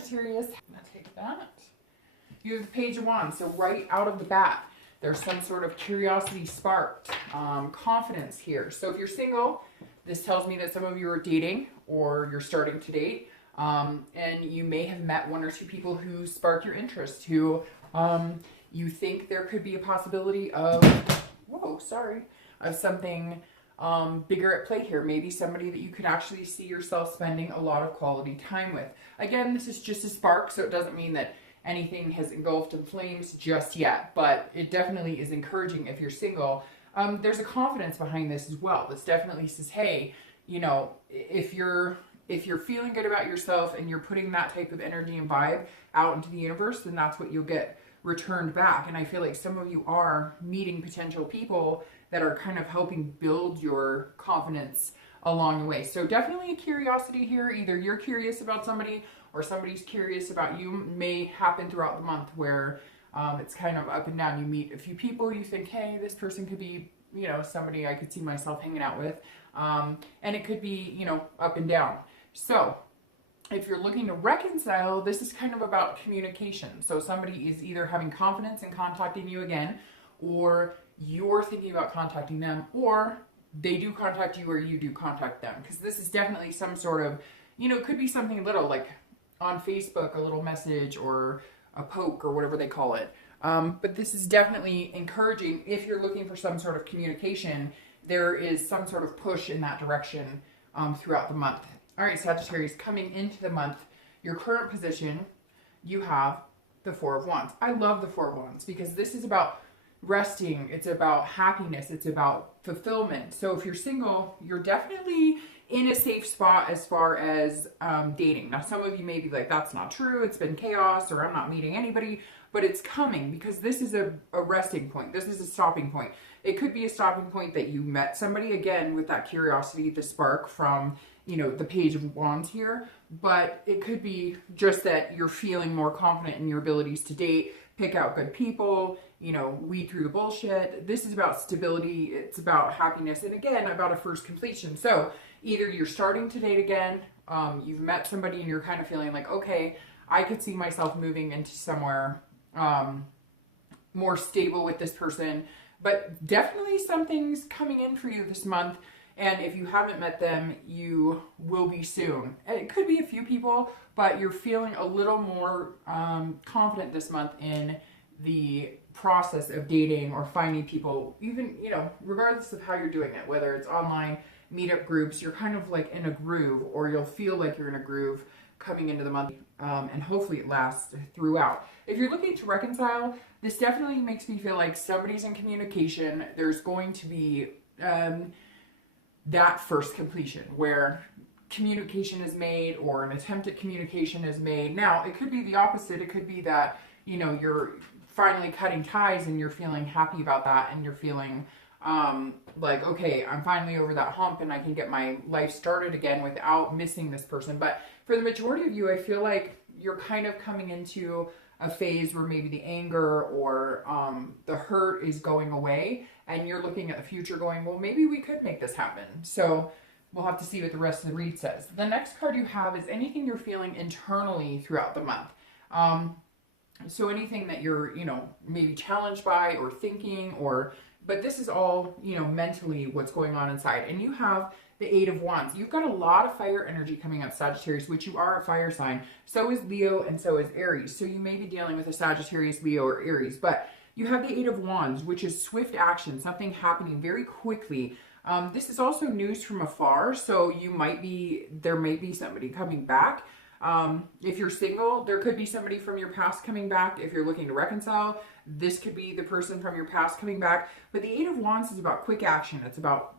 Sagittarius. I'm going to take that. You have the Page of Wands. So right out of the bat, there's some sort of curiosity sparked, confidence here. So if you're single, this tells me that some of you are dating or you're starting to date. And you may have met one or two people who spark your interest, who you think there could be a possibility of, of something bigger at play here. Maybe somebody that you could actually see yourself spending a lot of quality time with. Again, this is just a spark, so it doesn't mean that anything has engulfed in flames just yet, but it definitely is encouraging if you're single. There's a confidence behind this as well. This definitely says, hey, you know, if you're feeling good about yourself and you're putting that type of energy and vibe out into the universe, then that's what you'll get returned back. And I feel like some of you are meeting potential people that are kind of helping build your confidence along the way. So definitely a curiosity here. Either you're curious about somebody or somebody's curious about you. May happen throughout the month where it's kind of up and down. You meet a few people, you think, hey, this person could be, you know, somebody I could see myself hanging out with. And it could be, you know, up and down. So if you're looking to reconcile, this is kind of about communication. So somebody is either having confidence in contacting you again, or you're thinking about contacting them, or they do contact you or you do contact them. Because this is definitely some sort of, you know, it could be something little like on Facebook, a little message or a poke or whatever they call it. But this is definitely encouraging. If you're looking for some sort of communication, there is some sort of push in that direction throughout the month. All right, Sagittarius, coming into the month, your current position, you have the Four of Wands. I love the Four of Wands because this is about resting. It's about happiness. It's about fulfillment. So if you're single, you're definitely in a safe spot as far as dating. Now, some of you may be like, that's not true. It's been chaos, or I'm not meeting anybody, but it's coming because this is a resting point. This is a stopping point. It could be a stopping point that you met somebody, again, with that curiosity, the spark from, you know, the Page of Wands here, but it could be just that you're feeling more confident in your abilities to date, pick out good people, you know, weed through the bullshit. This is about stability. It's about happiness. And again, about a first completion. So either you're starting to date again, you've met somebody and you're kind of feeling like, okay, I could see myself moving into somewhere more stable with this person, but definitely something's coming in for you this month. And if you haven't met them, you will be soon. And it could be a few people, but you're feeling a little more confident this month in the process of dating or finding people, even, you know, regardless of how you're doing it, whether it's online, meetup groups, you're kind of like in a groove, or you'll feel like you're in a groove coming into the month, and hopefully it lasts throughout. If you're looking to reconcile, this definitely makes me feel like somebody's in communication. There's going to be that first completion where communication is made or an attempt at communication is made. Now, it could be the opposite. It could be that, you know, you're finally cutting ties and you're feeling happy about that, and you're feeling like, okay, I'm finally over that hump and I can get my life started again without missing this person. But for the majority of you, I feel like you're kind of coming into a phase where maybe the anger or the hurt is going away, and you're looking at the future going, well, maybe we could make this happen. So we'll have to see what the rest of the read says. The next card you have is anything you're feeling internally throughout the month. So anything that you're, you know, maybe challenged by or thinking, but this is all, you know, mentally what's going on inside. And you have the Eight of Wands. You've got a lot of fire energy coming up, Sagittarius, which you are a fire sign. So is Leo and so is Aries. So you may be dealing with a Sagittarius, Leo, or Aries, but you have the Eight of Wands, which is swift action, something happening very quickly. This is also news from afar. So there may be somebody coming back. If you're single, there could be somebody from your past coming back. If you're looking to reconcile, this could be the person from your past coming back. But the Eight of Wands is about quick action. It's about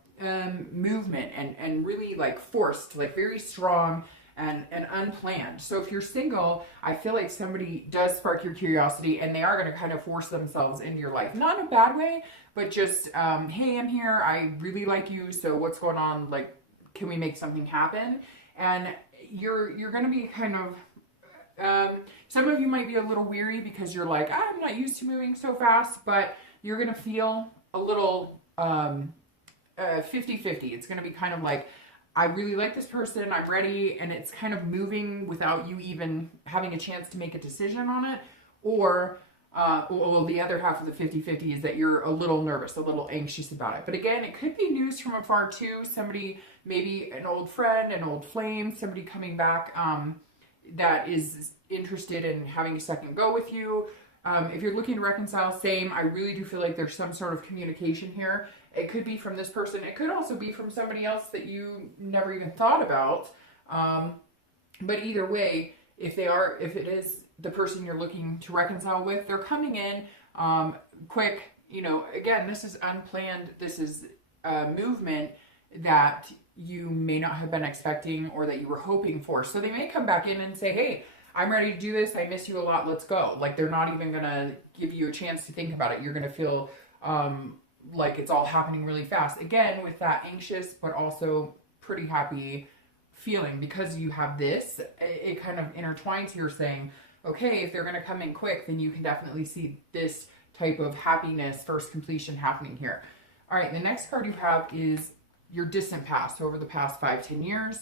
movement and really like forced, like very strong and unplanned. So if you're single, I feel like somebody does spark your curiosity and they are going to kind of force themselves into your life. Not in a bad way, but just, hey, I'm here. I really like you. So what's going on? Like, can we make something happen? And you're going to be kind of, some of you might be a little weary because you're like, I'm not used to moving so fast, but you're going to feel a little 50-50. It's going to be kind of like, I really like this person, I'm ready, and it's kind of moving without you even having a chance to make a decision on it. Or, well, the other half of the 50-50 is that you're a little nervous, a little anxious about it. But again, it could be news from afar too. Somebody, maybe an old friend, an old flame, somebody coming back that is interested in having a second go with you. If you're looking to reconcile, same. I really do feel like there's some sort of communication here. It could be from this person. It could also be from somebody else that you never even thought about. But either way, if it is the person you're looking to reconcile with, they're coming in quick. You know, again, this is unplanned. This is a movement that you may not have been expecting or that you were hoping for. So they may come back in and say, hey, I'm ready to do this. I miss you a lot. Let's go. Like, they're not even going to give you a chance to think about it. You're going to feel like it's all happening really fast. Again, with that anxious, but also pretty happy feeling, because you have this, it kind of intertwines here saying, okay, if they're going to come in quick, then you can definitely see this type of happiness, first completion happening here. All right, the next card you have is your distant past, over the past 5-10 years.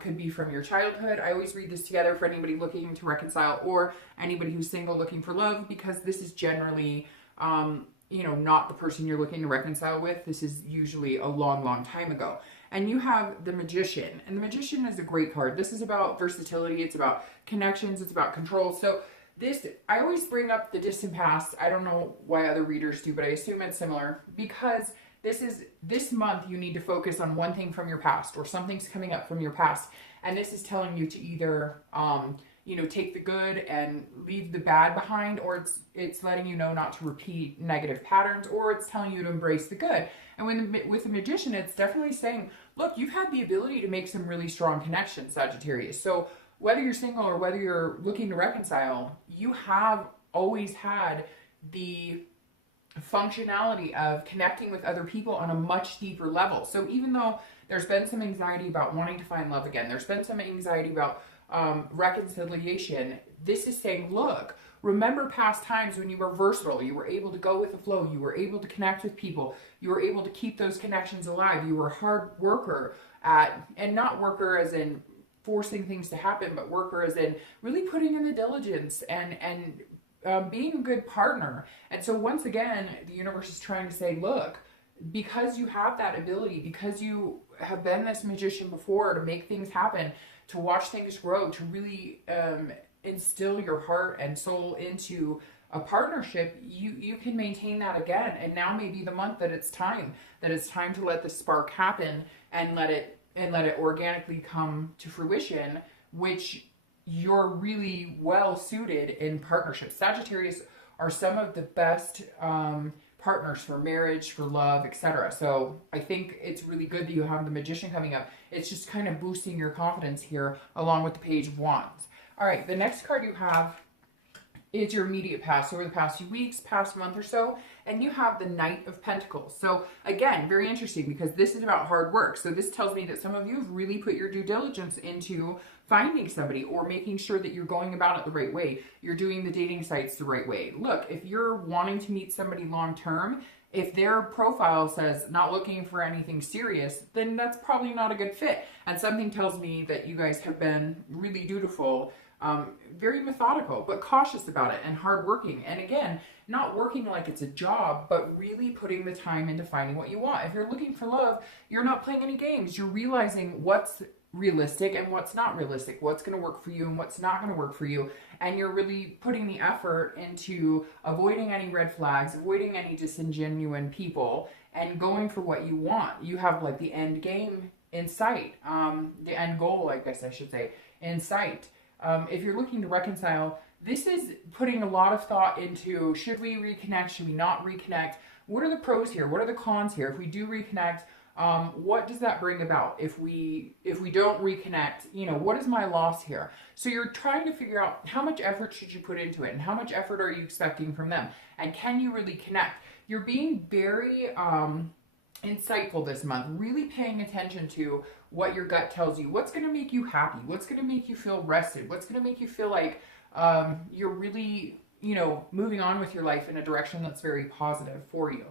Could be from your childhood. I always read this together for anybody looking to reconcile or anybody who's single looking for love, because this is generally, you know, not the person you're looking to reconcile with. This is usually a long, long time ago. And you have the Magician. And the Magician is a great card. This is about versatility. It's about connections. It's about control. So this, I always bring up the distant past. I don't know why other readers do, but I assume it's similar, because this month you need to focus on one thing from your past, or something's coming up from your past. And this is telling you to either, you know, take the good and leave the bad behind, or it's letting you know not to repeat negative patterns, or it's telling you to embrace the good. And with the Magician, it's definitely saying, look, you've had the ability to make some really strong connections, Sagittarius. So whether you're single or whether you're looking to reconcile, you have always had the functionality of connecting with other people on a much deeper level. So even though there's been some anxiety about wanting to find love again, there's been some anxiety about reconciliation, this is saying, look, remember past times when you were versatile, you were able to go with the flow, you were able to connect with people, you were able to keep those connections alive, you were a hard worker at, and not worker as in forcing things to happen, but worker as in really putting in the diligence and being a good partner. And so once again, the universe is trying to say, look, because you have that ability, because you have been this magician before, to make things happen, to watch things grow, to really instill your heart and soul into a partnership, you can maintain that again. And now may be the month that it's time to let the spark happen and let it organically come to fruition, which you're really well suited in partnerships. Sagittarius are some of the best partners for marriage, for love, etc. So I think it's really good that you have the Magician coming up. It's just kind of boosting your confidence here, along with the Page of Wands. All right, the next card you have is your immediate past, over the past few weeks, past month or so, and you have the Knight of Pentacles. So again, very interesting, because this is about hard work. So this tells me that some of you have really put your due diligence into finding somebody, or making sure that you're going about it the right way. You're doing the dating sites the right way. Look, if you're wanting to meet somebody long term, if their profile says not looking for anything serious, then that's probably not a good fit. And something tells me that you guys have been really dutiful, very methodical, but cautious about it, and hardworking. And again, not working like it's a job, but really putting the time into finding what you want. If you're looking for love, you're not playing any games. You're realizing what's realistic and what's not realistic, what's going to work for you and what's not going to work for you. And you're really putting the effort into avoiding any red flags, avoiding any disingenuous people, and going for what you want. You have like the end game in sight, the end goal, I guess I should say, in sight. If you're looking to reconcile, this is putting a lot of thought into, should we reconnect? Should we not reconnect? What are the pros here? What are the cons here? If we do reconnect, what does that bring about? If we don't reconnect, you know, what is my loss here? So you're trying to figure out how much effort should you put into it, and how much effort are you expecting from them? And can you really connect? You're being very insightful this month, really paying attention to what your gut tells you. What's going to make you happy? What's going to make you feel rested? What's going to make you feel like you're really, you know, moving on with your life in a direction that's very positive for you?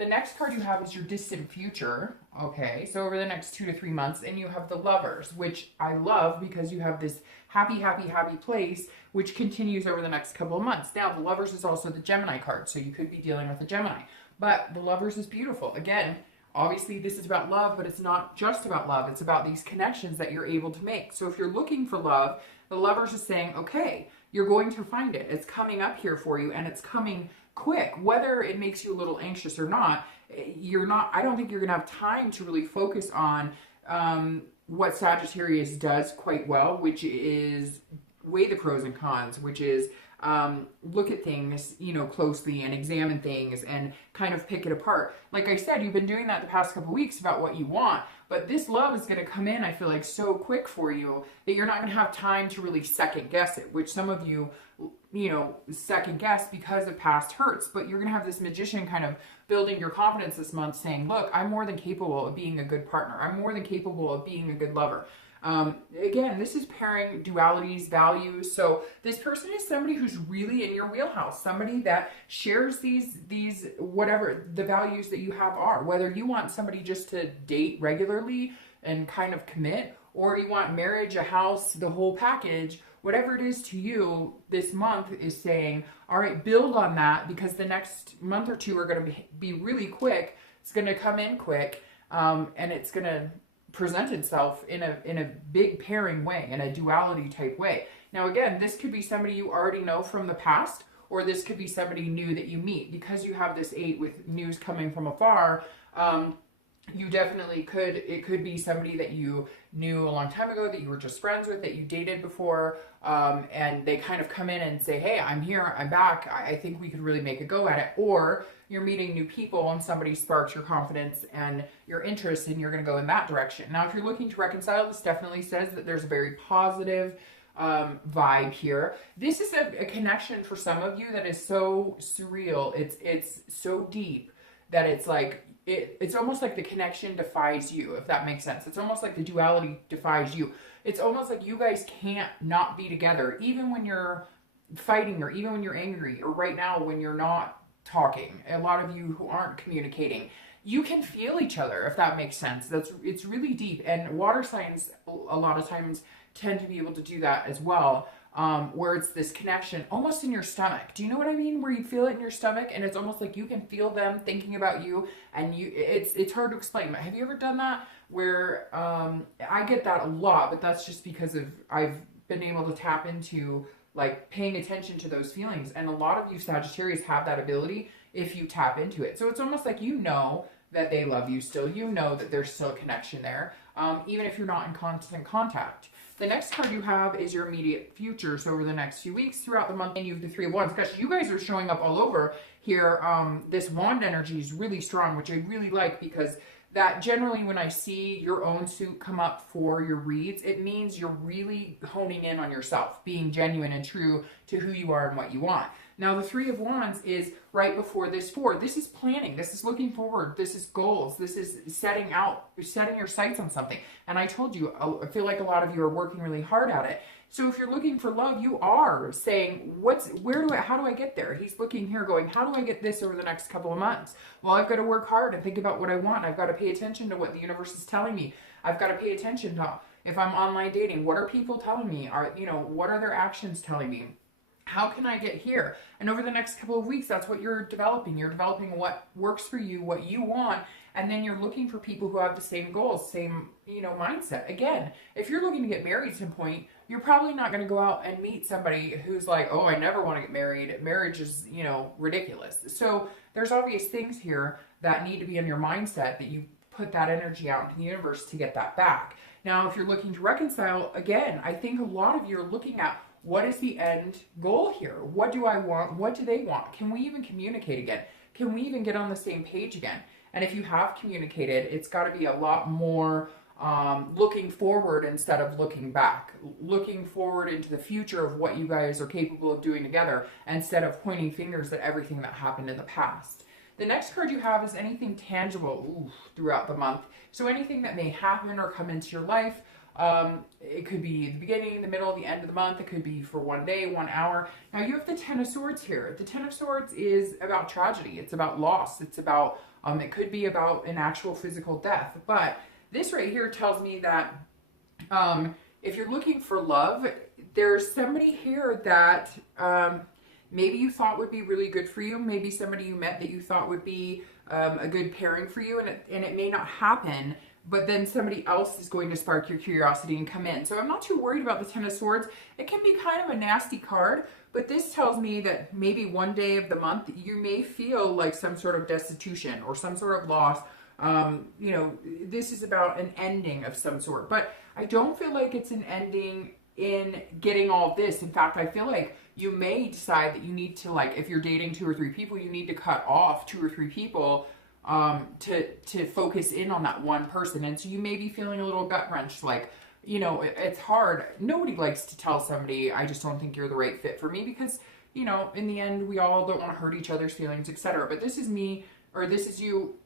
The next card you have is your distant future. Okay, so over the next 2 to 3 months, and you have the Lovers, which I love because you have this happy, happy, happy place, which continues over the next couple of months. Now, the Lovers is also the Gemini card, so you could be dealing with a Gemini. But the Lovers is beautiful. Again, obviously this is about love, but it's not just about love. It's about these connections that you're able to make. So if you're looking for love, the Lovers is saying, okay, you're going to find it. It's coming up here for you, and it's coming quick. Whether it makes you a little anxious or not, I don't think you're gonna have time to really focus on what Sagittarius does quite well, which is weigh the pros and cons, which is look at things, you know, closely and examine things and kind of pick it apart. Like I said, you've been doing that the past couple of weeks about what you want, but this love is going to come in, I feel like, so quick for you that you're not going to have time to really second guess it, which some of you, you know, second guess because of past hurts. But you're going to have this Magician kind of building your confidence this month, saying, look, I'm more than capable of being a good partner. I'm more than capable of being a good lover. Again, this is pairing dualities, values. So this person is somebody who's really in your wheelhouse, somebody that shares these whatever the values that you have are, whether you want somebody just to date regularly and kind of commit, or you want marriage, a house, the whole package. Whatever it is to you, this month is saying, all right, build on that, because the next month or two are going to be really quick. It's going to come in quick, and it's going to present itself in a big pairing way, in a duality type way. Now, again, this could be somebody you already know from the past, or this could be somebody new that you meet. Because you have this 8 with news coming from afar, you definitely could, it could be somebody that you knew a long time ago, that you were just friends with, that you dated before, and they kind of come in and say, hey, I'm here, I'm back, I think we could really make a go at it. Or you're meeting new people and somebody sparks your confidence and your interest, and you're going to go in that direction. Now, if you're looking to reconcile, this definitely says that there's a very positive vibe here. This is a connection for some of you that is so surreal. It's so deep that it's like, it's almost like the connection defies you, if that makes sense. It's almost like the duality defies you. It's almost like you guys can't not be together, even when you're fighting, or even when you're angry, or right now when you're not talking. A lot of you who aren't communicating, you can feel each other, if that makes sense. It's really deep, and water signs a lot of times tend to be able to do that as well. Where it's this connection almost in your stomach. Do you know what I mean? Where you feel it in your stomach, and it's almost like you can feel them thinking about you, and it's hard to explain. But have you ever done that? Where I get that a lot, but that's just because I've been able to tap into, like, paying attention to those feelings. And a lot of you Sagittarius have that ability if you tap into it. So it's almost like you know that they love you still. You know that there's still a connection there, even if you're not in constant contact. The next card you have is your immediate future. So over the next few weeks throughout the month, and you have the 3 of Wands. Gosh, you guys are showing up all over here. This wand energy is really strong, which I really like, because that generally, when I see your own suit come up for your reads, it means you're really honing in on yourself, being genuine and true to who you are and what you want. Now, the 3 of Wands is right before this 4. This is planning. This is looking forward. This is goals. This is setting your sights on something. And I told you, I feel like a lot of you are working really hard at it. So if you're looking for love, you are saying, how do I get there? He's looking here going, how do I get this over the next couple of months? Well, I've got to work hard and think about what I want. I've got to pay attention to what the universe is telling me. I've got to pay attention to, if I'm online dating, what are people telling me? What are their actions telling me? How can I get here? And over the next couple of weeks, that's what you're developing. You're developing what works for you, what you want, and then you're looking for people who have the same goals, same, mindset. Again, if you're looking to get married at some point, you're probably not going to go out and meet somebody who's like, oh, I never want to get married. Marriage is, ridiculous. So there's obvious things here that need to be in your mindset, that you put that energy out into the universe to get that back. Now, if you're looking to reconcile, again, I think a lot of you are looking at, what is the end goal here? What do I want? What do they want? Can we even communicate again? Can we even get on the same page again? And if you have communicated, it's got to be a lot more looking forward instead of looking back. Looking forward into the future of what you guys are capable of doing together, instead of pointing fingers at everything that happened in the past. The next card you have is anything tangible throughout the month. So anything that may happen or come into your life. It could be the beginning, the middle, the end of the month. It could be for 1 day, 1 hour. Now you have the 10 of Swords here. The 10 of Swords is about tragedy. It's about loss. It's about It could be about an actual physical death. But this right here tells me that if you're looking for love, there's somebody here that maybe you thought would be really good for you. Maybe somebody you met that you thought would be a good pairing for you, and it may not happen, but then somebody else is going to spark your curiosity and come in. So I'm not too worried about the Ten of Swords. It can be kind of a nasty card, but this tells me that maybe one day of the month you may feel like some sort of destitution or some sort of loss. You know, this is about an ending of some sort, but I don't feel like it's an ending in getting all of this. In fact, I feel like you may decide that you need to, like, if you're dating 2 or 3 people, you need to cut off 2 or 3 people to focus in on that one person. And so you may be feeling a little gut wrenched, like, you know, it's hard. Nobody likes to tell somebody, I just don't think you're the right fit for me, because, you know, in the end, we all don't want to hurt each other's feelings, etc. But this is me, or this is you.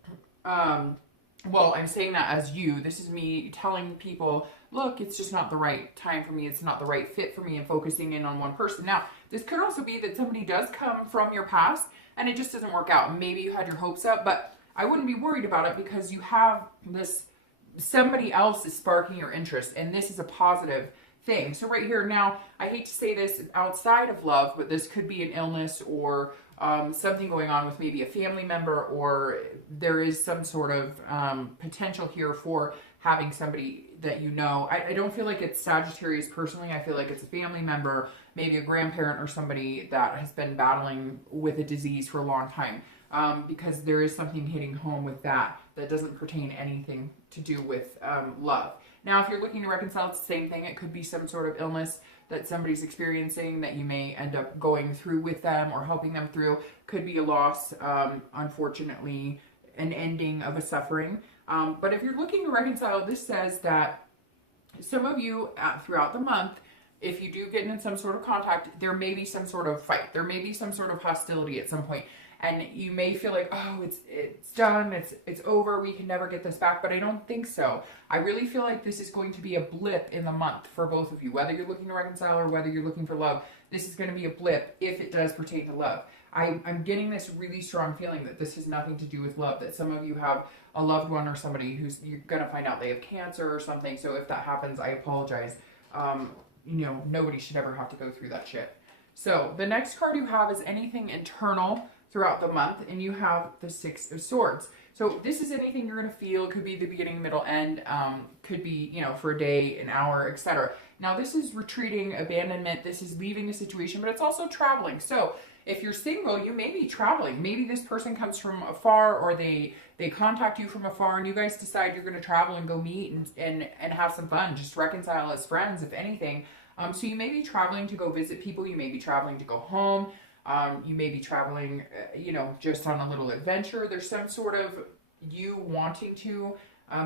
Well, I'm saying that as you. This is me telling people, look, it's just not the right time for me. It's not the right fit for me, and focusing in on one person. Now, this could also be that somebody does come from your past and it just doesn't work out. Maybe you had your hopes up, but I wouldn't be worried about it, because you have this, somebody else is sparking your interest, and this is a positive thing. So right here now, I hate to say this outside of love, but this could be an illness or something going on with maybe a family member, or there is some sort of potential here for having somebody that you know. I don't feel like it's Sagittarius personally. I feel like it's a family member, maybe a grandparent or somebody that has been battling with a disease for a long time, because there is something hitting home with that doesn't pertain anything to do with love. Now, if you're looking to reconcile, it's the same thing. It could be some sort of illness that somebody's experiencing that you may end up going through with them or helping them through. Could be a loss, unfortunately, an ending of a suffering. But if you're looking to reconcile, this says that some of you throughout the month, if you do get in some sort of contact, there may be some sort of fight. There may be some sort of hostility at some point. And you may feel like, oh, it's done, it's over, we can never get this back, but I don't think so. I really feel like this is going to be a blip in the month for both of you. Whether you're looking to reconcile or whether you're looking for love, this is going to be a blip if it does pertain to love. I'm getting this really strong feeling that this has nothing to do with love, that some of you have a loved one or somebody who's, you're going to find out they have cancer or something. So if that happens, I apologize. You know, nobody should ever have to go through that shit. So the next card you have is anything internal throughout the month, and you have the Six of Swords. So this is anything you're going to feel. Could be the beginning, middle, end. Could be, you know, for a day, an hour, etc. Now, this is retreating, abandonment. This is leaving a situation, but it's also traveling. So if you're single, you may be traveling. Maybe this person comes from afar, or they contact you from afar, and you guys decide you're going to travel and go meet and have some fun. Just reconcile as friends, if anything. So you may be traveling to go visit people. You may be traveling to go home. You may be traveling, you know, just on a little adventure. There's some sort of you wanting to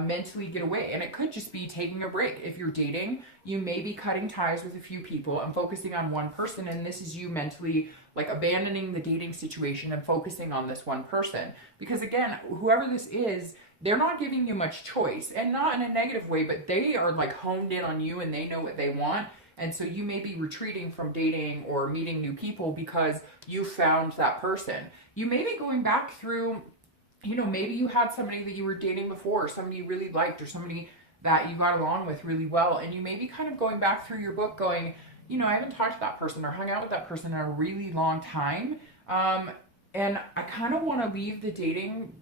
mentally get away. And it could just be taking a break. If you're dating, you may be cutting ties with a few people and focusing on one person. And this is you mentally, like, abandoning the dating situation and focusing on this one person. Because again, whoever this is, they're not giving you much choice. And not in a negative way, but they are like honed in on you and they know what they want. And so you may be retreating from dating or meeting new people because you found that person. You may be going back through, you know, maybe you had somebody that you were dating before, or somebody you really liked, or somebody that you got along with really well. And you may be kind of going back through your book going, you know, I haven't talked to that person or hung out with that person in a really long time. And I kind of want to leave the dating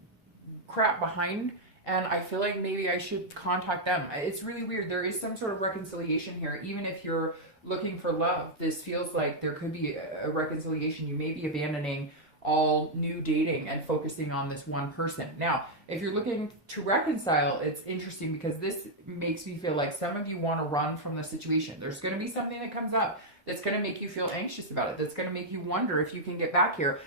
crap behind. And I feel like maybe I should contact them. It's really weird. There is some sort of reconciliation here. Even if you're looking for love, this feels like there could be a reconciliation. You may be abandoning all new dating and focusing on this one person. Now, if you're looking to reconcile, it's interesting because this makes me feel like some of you want to run from the situation. There's going to be something that comes up that's going to make you feel anxious about it. That's going to make you wonder if you can get back here.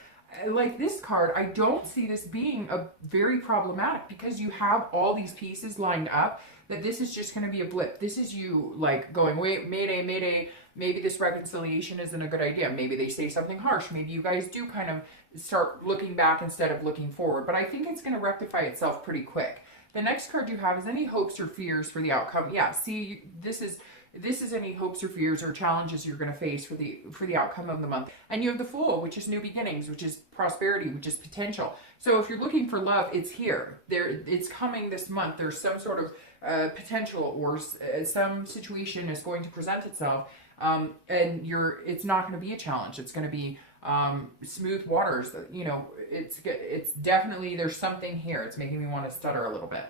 Like this card, I don't see this being a very problematic because you have all these pieces lined up that this is just going to be a blip. This is you like going, wait, mayday, mayday, maybe this reconciliation isn't a good idea. Maybe they say something harsh. Maybe you guys do kind of start looking back instead of looking forward. But I think it's going to rectify itself pretty quick. The next card you have is any hopes or fears for the outcome. Yeah, see, this is this is any hopes or fears or challenges you're going to face for the outcome of the month. And you have the Fool, which is new beginnings, which is prosperity, which is potential. So if you're looking for love, it's here. It's coming this month. There's some sort of potential, or some situation is going to present itself, and it's not going to be a challenge. It's going to be smooth waters. You know, it's definitely, there's something here. It's making me want to stutter a little bit.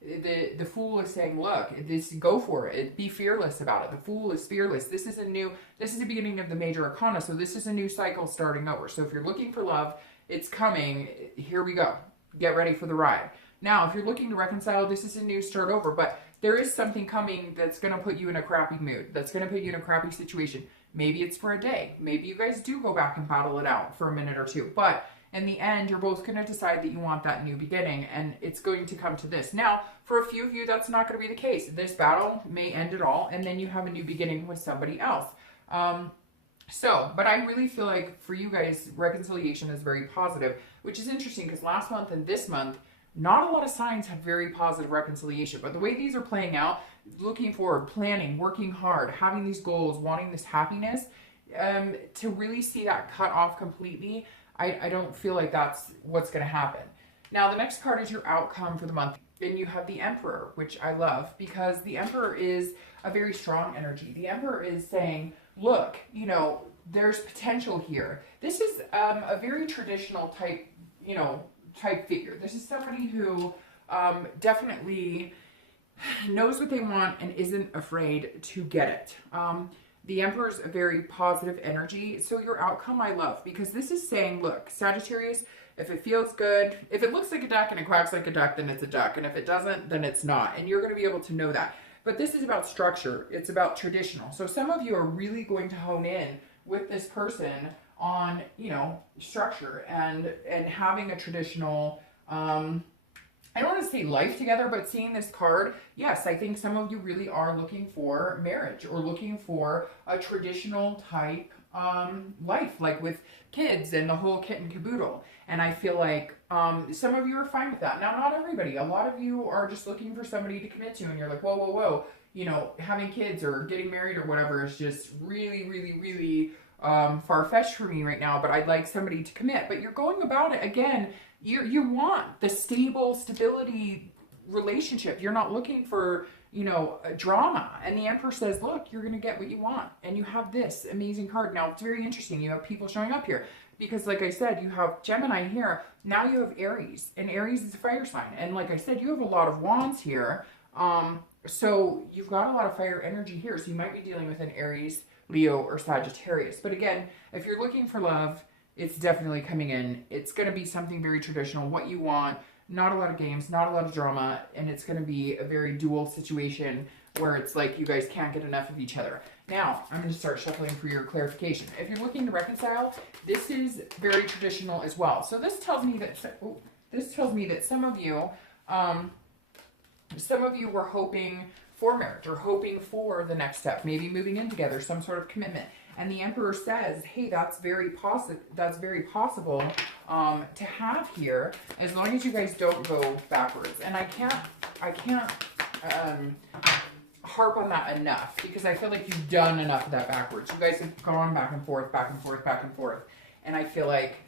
The Fool is saying, look, go for it. Be fearless about it. The Fool is fearless. This is the beginning of the major arcana. So this is a new cycle starting over. So if you're looking for love, it's coming. Here we go. Get ready for the ride. Now, if you're looking to reconcile, this is a new start over, but there is something coming that's going to put you in a crappy mood. That's going to put you in a crappy situation. Maybe it's for a day. Maybe you guys do go back and battle it out for a minute or two, but in the end, you're both going to decide that you want that new beginning, and it's going to come to this. Now, for a few of you, that's not going to be the case. This battle may end it all, and then you have a new beginning with somebody else. But I really feel like for you guys, reconciliation is very positive, which is interesting because last month and this month, not a lot of signs had very positive reconciliation. But the way these are playing out, looking forward, planning, working hard, having these goals, wanting this happiness, to really see that cut off completely, I don't feel like that's what's going to happen. Now, the next card is your outcome for the month. And you have the Emperor, which I love because the Emperor is a very strong energy. The Emperor is saying, look, you know, there's potential here. This is a very traditional type, type figure. This is somebody who definitely knows what they want and isn't afraid to get it. The Emperor's a very positive energy. So your outcome I love because this is saying, look, Sagittarius, if it feels good, if it looks like a duck and it quacks like a duck, then it's a duck. And if it doesn't, then it's not. And you're going to be able to know that. But this is about structure. It's about traditional. So some of you are really going to hone in with this person on, structure and having a traditional, I don't want to say life together, but seeing this card, yes, I think some of you really are looking for marriage or looking for a traditional type life, like with kids and the whole kit and caboodle. And I feel like some of you are fine with that. Now, not everybody. A lot of you are just looking for somebody to commit to, and you're like, whoa, whoa, whoa. Having kids or getting married or whatever is just really, really, really far-fetched for me right now, but I'd like somebody to commit. But you're going about it, again, you want the stability relationship. You're not looking for, a drama. And the Emperor says, look, you're going to get what you want. And you have this amazing card. Now, it's very interesting. You have people showing up here. Because like I said, you have Gemini here. Now you have Aries. And Aries is a fire sign. And like I said, you have a lot of wands here. So you've got a lot of fire energy here. So you might be dealing with an Aries, Leo, or Sagittarius. But again, if you're looking for love, it's definitely coming in. It's going to be something very traditional, what you want, not a lot of games, not a lot of drama, and it's going to be a very dual situation where it's like you guys can't get enough of each other. Now, I'm going to start shuffling for your clarification. If you're looking to reconcile, this is very traditional as well. So this tells me that some of you were hoping for marriage or hoping for the next step, maybe moving in together, some sort of commitment. And the Emperor says, hey, that's very possible to have here, as long as you guys don't go backwards. And I can't harp on that enough, because I feel like you've done enough of that backwards. You guys have gone back and forth, back and forth, back and forth. And I feel like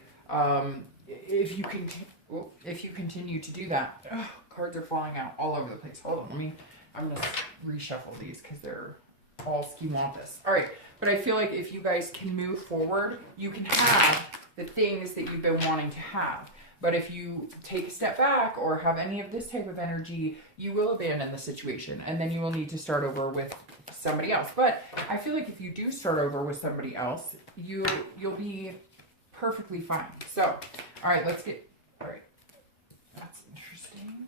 if you continue to do that, cards are falling out all over the place. Hold on, I'm going to reshuffle these because they're all schematis. All right, but I feel like if you guys can move forward, you can have the things that you've been wanting to have. But if you take a step back or have any of this type of energy, you will abandon the situation, and then you will need to start over with somebody else. But I feel like if you do start over with somebody else, you'll be perfectly fine. So, all right, all right, that's interesting.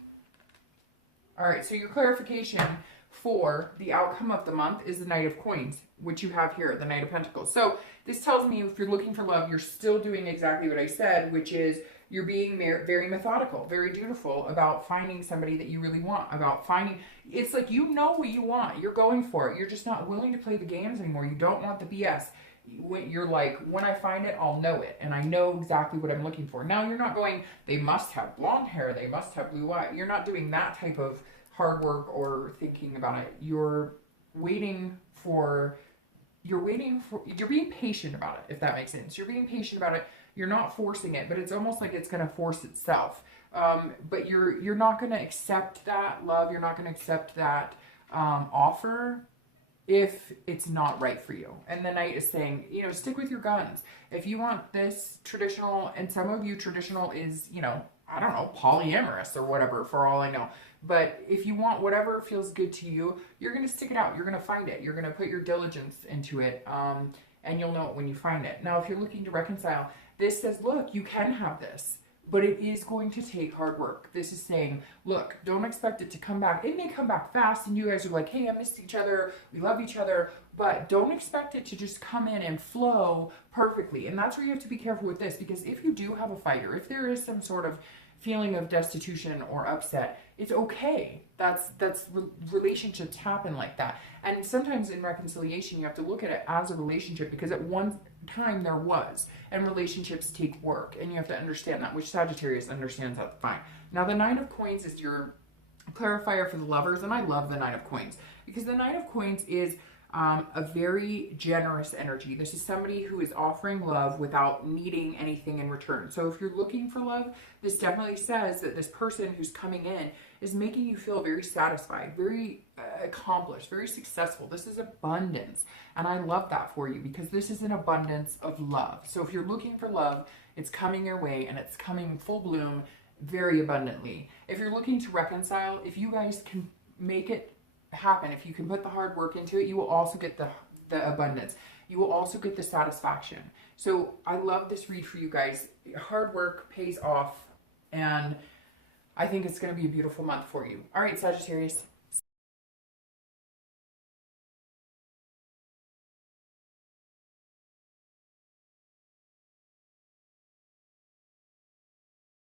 All right, so your clarification for the outcome of the month is the Knight of Coins, which you have here, the Knight of Pentacles. So this tells me if you're looking for love, you're still doing exactly what I said, which is you're being very methodical, very dutiful about finding somebody that you really want, it's like you know what you want. You're going for it. You're just not willing to play the games anymore. You don't want the BS. You're like, when I find it, I'll know it. And I know exactly what I'm looking for. Now, you're not going, they must have blonde hair. They must have blue eyes. You're not doing that type of hard work or thinking about it. You're you're being patient about it, if that makes sense. You're being patient about it. You're not forcing it, but it's almost like it's going to force itself. But you're not going to accept that love. You're not going to accept that offer if it's not right for you. And the Knight is saying, you know, stick with your guns. If you want this traditional, and some of you traditional is, you know, I don't know, polyamorous or whatever, for all I know. But if you want whatever feels good to you, you're going to stick it out. You're going to find it. You're going to put your diligence into it. And you'll know it when you find it. Now, if you're looking to reconcile, this says, look, you can have this, but it is going to take hard work. This is saying, look, don't expect it to come back. It may come back fast and you guys are like, hey, I missed each other. We love each other. But don't expect it to just come in and flow perfectly. And that's where you have to be careful with this, because if you do have a fight, or if there is some sort of feeling of destitution or upset, it's okay. Relationships happen like that. And sometimes in reconciliation, you have to look at it as a relationship, because at one time there was, and relationships take work, and you have to understand that, which Sagittarius understands that fine. Now, the Nine of Coins is your clarifier for the lovers, and I love the Nine of Coins, because the Nine of Coins is a very generous energy. This is somebody who is offering love without needing anything in return. So if you're looking for love, this definitely says that this person who's coming in is making you feel very satisfied, very accomplished, very successful. This is abundance. And I love that for you, because this is an abundance of love. So if you're looking for love, it's coming your way, and it's coming full bloom very abundantly. If you're looking to reconcile, if you guys can make it happen, if you can put the hard work into it, you will also get the abundance. You will also get the satisfaction. So I love this read for you guys. Hard work pays off, and I think it's going to be a beautiful month for you. All right, Sagittarius.